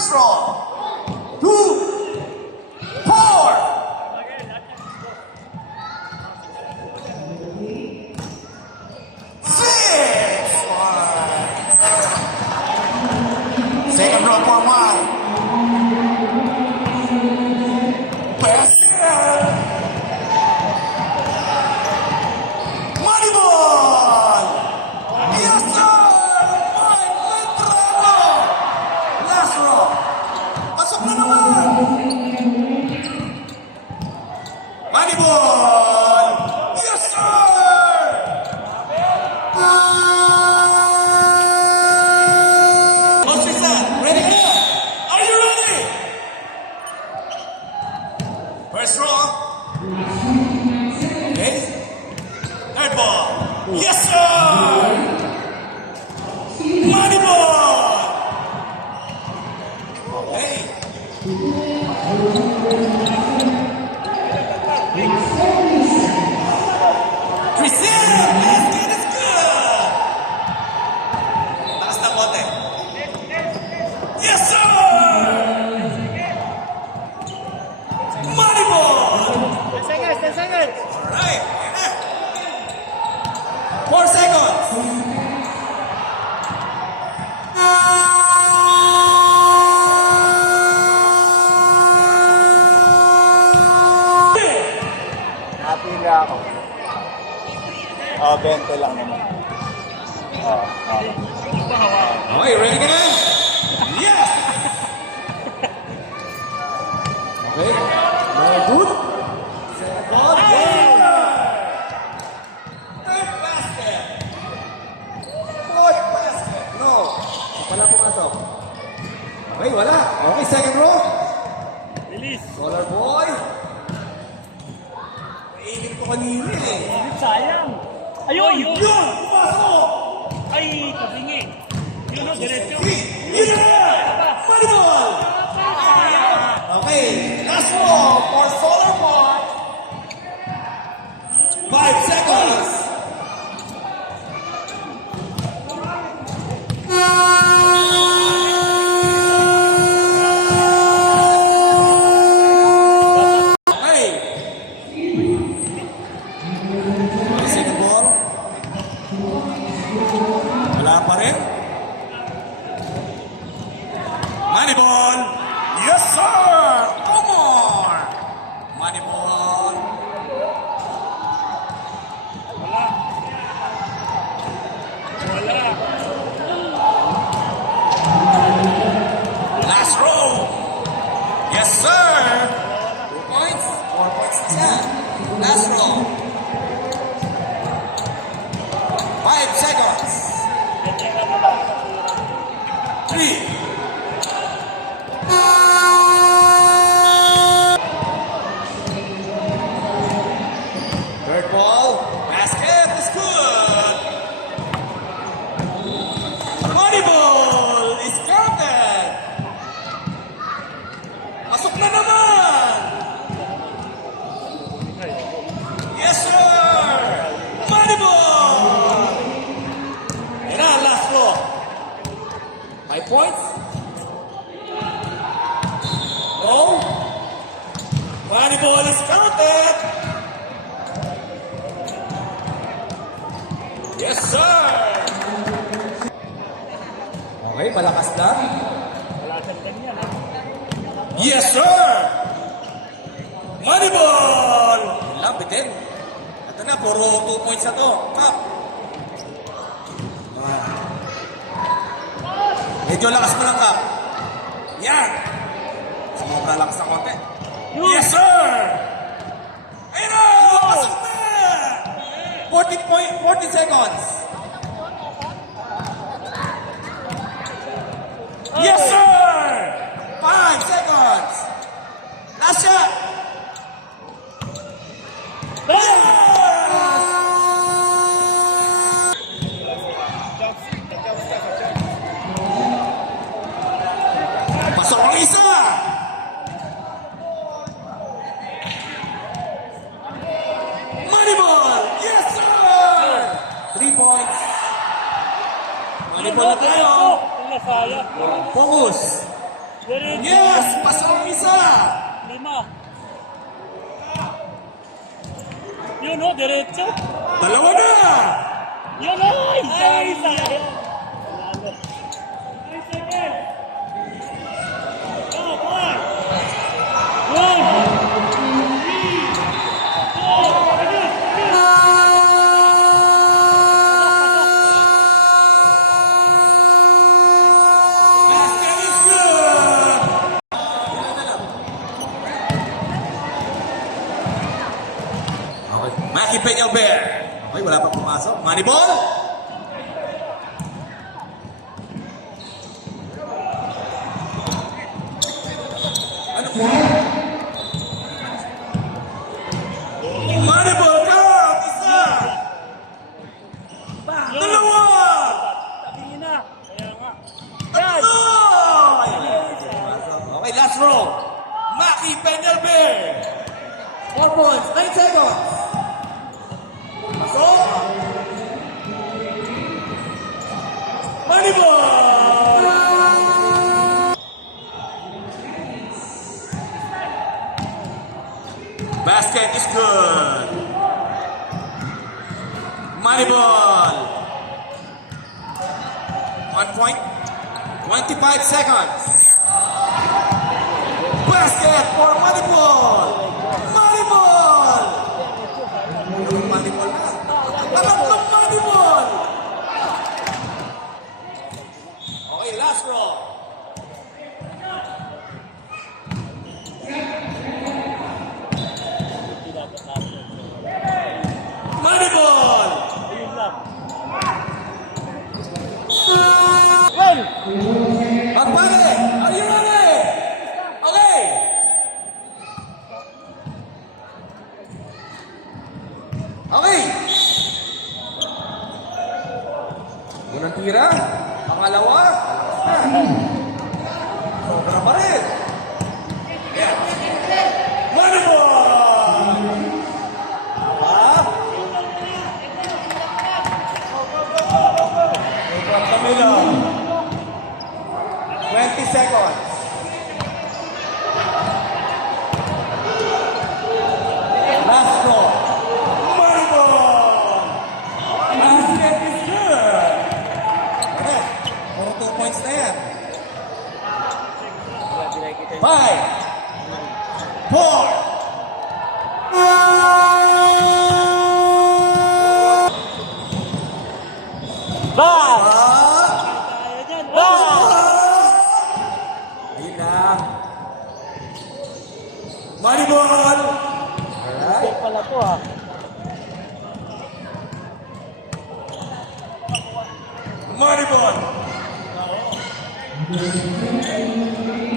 First roll. 2, 4. Second roll for one. Basket. Money ball. Yes, sir. Mike Letrano. Last roll. Pasok na naman. Money ball. Yes, sir. First roll. Okay. Third ball. Yes, sir. Money ball. Okay. Present. Basket is good. Taas na bote. Yes, sir. Money ball. 10 seconds. Alright. 4 seconds. Happy na ako. 20 lang naman. Okay, ready ka na? Yes! Okay. Very good. Second ball. Third basket. Fourth basket. No. Wala pumasok. Okay, wala. Okay, second row. Release. Color boy. Mailip ko kanina eh. Sayang. Ayun! Yun! Pumasok! Ay, tabingi. Yun o, diretso. Yun na! Money ball! Okay, last roll for Solar Park. 5 seconds. Okay. Second ball. Wala pa rin. Money ball. Yes, sir. Come on. Money ball. Wala. Last row. Yes, sir. 2 points. 4 points na siya. Last row. 5 seconds. 3. Third ball. Basket is good. Money ball is counted. Pasok na naman. Yes, sir. Money ball. Yan na, last floor. 5 points. No. Money ball is counted. Yes, sir. Okay, malakas lang. Wala sa ganyan, ha? Yes, sir. Money ball. Yun lang, bitin. Ito na, puro 2 points na to. Cup. Medyo lakas mo lang, Cup. Yan. Sumobra lakas na konti. Yes, sir. Ayun na. Pasok na. 14 seconds. Yes, sir. 5 seconds. Last shot. Pasok ang isa. Money ball. Yes, sir. 3 points. Money ball na tayo. Nasaya. Focus. Diretso. Yes! Pasok isa! 5. Yun o, diretso. Dalawa na! Yun o, isa. Sayang. 3 seconds. Go, boy. 1, 2, 3. Basket is good! Okay. Maki Peñalver. Okay, wala pang pumasok. Money ball! Ano po? Money ball count! Isa! Dalawa! Tabingin na. Kaya nga. Tatlo! Okay, last row. Maki Peñalver. 4 points, 9 seconds. Pasok! Money ball! Basket is good. Money ball. 1 point. 25 seconds. Basket for money ball. Money ball. Money ball na. Tatlong money ball. Okay, last row. Money ball. Ayun lang. Well, Magpale! Are you ready? Okay! Okay! Unang tira. Pangalawa. Sobra pa rin. Yeah. Money ball! Ah? Sobrang kami lang. 20 seconds. Last draw. Money ball! Basket is good! Okay. Puro 2 points na yan. 5, 4, bang! ah, Kaya dyan. Bang! ayun na. Money ball! Alright. Check pala to ha. Money ball!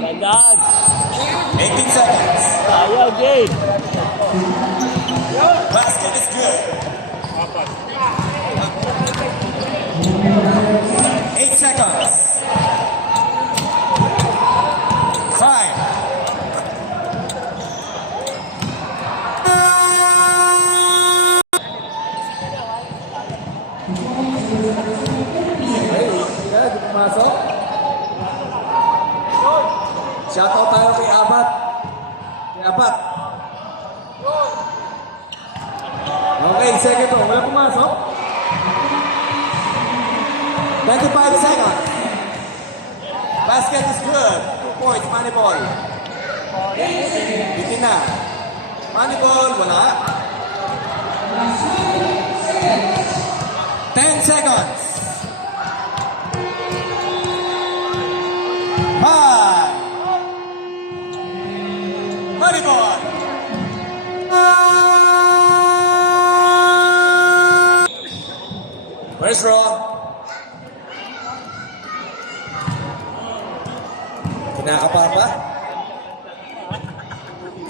Gandaan. 18 seconds. Kaya, Jay. Basket is good. 8 seconds. 5. Di pumasok. Shoutout tayo kay Abat. Kay Abat. Okay, second to. Wala pumasok. 25 seconds. Basket is good. 2 points. Money ball. Bitin na. Money ball. Wala. 10 seconds. 5. Money ball. First row. Kinakabahan ba?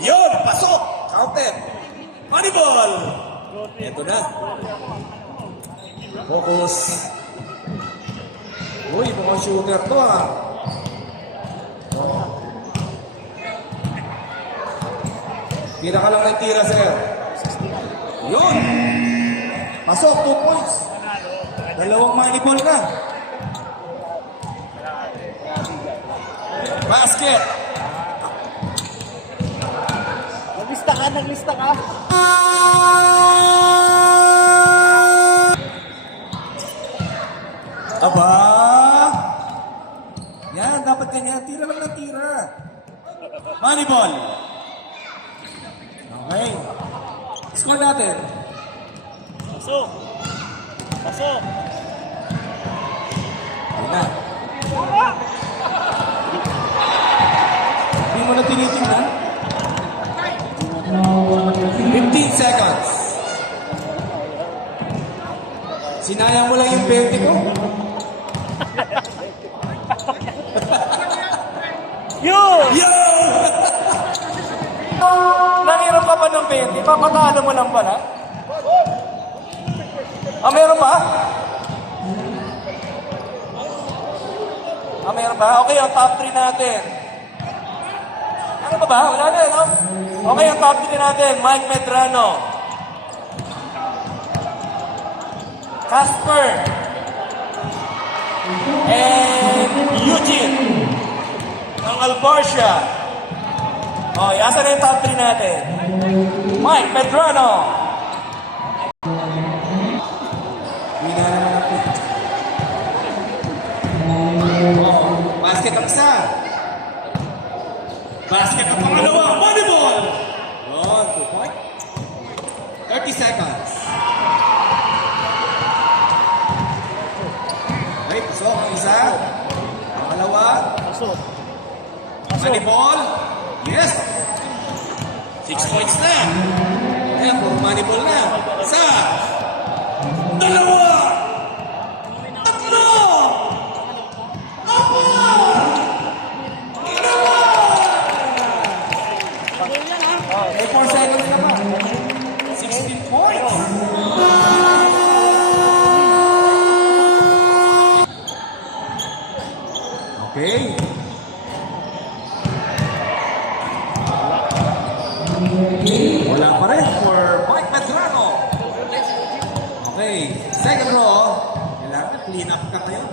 Yun! Pasok! Counted! Money ball! Ito na. Focus. Uy, mukhang shooter to ah. Tira ka lang ng tira, sir. Yun! Pasok, 2 points. Dalawang money ball na. Basket. Naglista ka. Aba! Yan, dapat ganyan. Tira lang ng tira. Money ball. Okay. Score natin. Pasok. Pasok. Ayun na. Hindi mo na tinitingnan. 15 seconds. Sinayang mo lang yung 20 ko. Yun! Yo! Nangiram ka pa ng 20, papatalo mo lang pala. Meron pa? Meron pa? Okay, ang top 3 natin. Ano pa ba? Wala na, no? Okay, ang top 3 natin. Mike Medrano. Casper. And Eugene. Ng Albarcia. Okay, asa na yung top 3 natin? Mike Medrano. Basket ang isa. Basket ang pangalawa. Money ball! Yun, 2 point. 30 seconds. Okay, pasok ang isa. Pangalawa. Pasok. Money ball. Yes! 6 points na. Ayan, puro money ball na. Isa. Dalawa. Tatlo. May 4 seconds na pa. 16 points. Okay. Wala pa rin for Mike Medrano. Okay. Second row. Kailangan clean up ka kayo.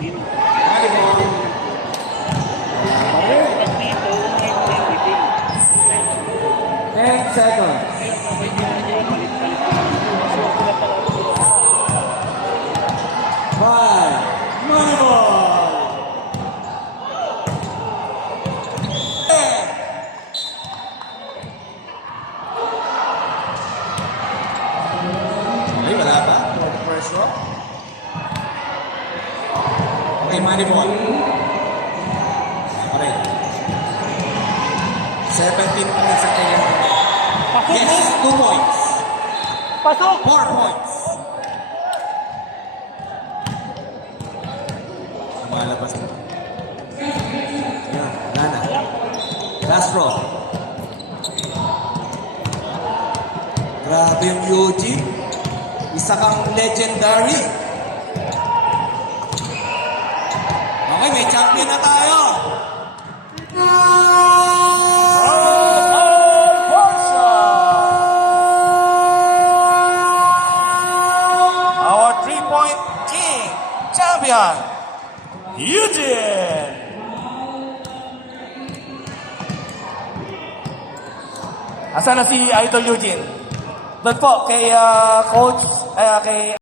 Volleyball. 10 seconds. Five. Money ball. Okay, wala pa. For the first row. Okay, money ball. Okay. 17 points ang kailangan. Pasok. Yes, 2 points. Pasok. 4 points. Lumalabas na. Ayan, wala na. Last row. Grabe yung Eugene. Isa kang legendary. Okay, may champion na tayo. Our 3-point king, champion, Eugene. Asan na si Idol Eugene? Doon po, kay Coach, kay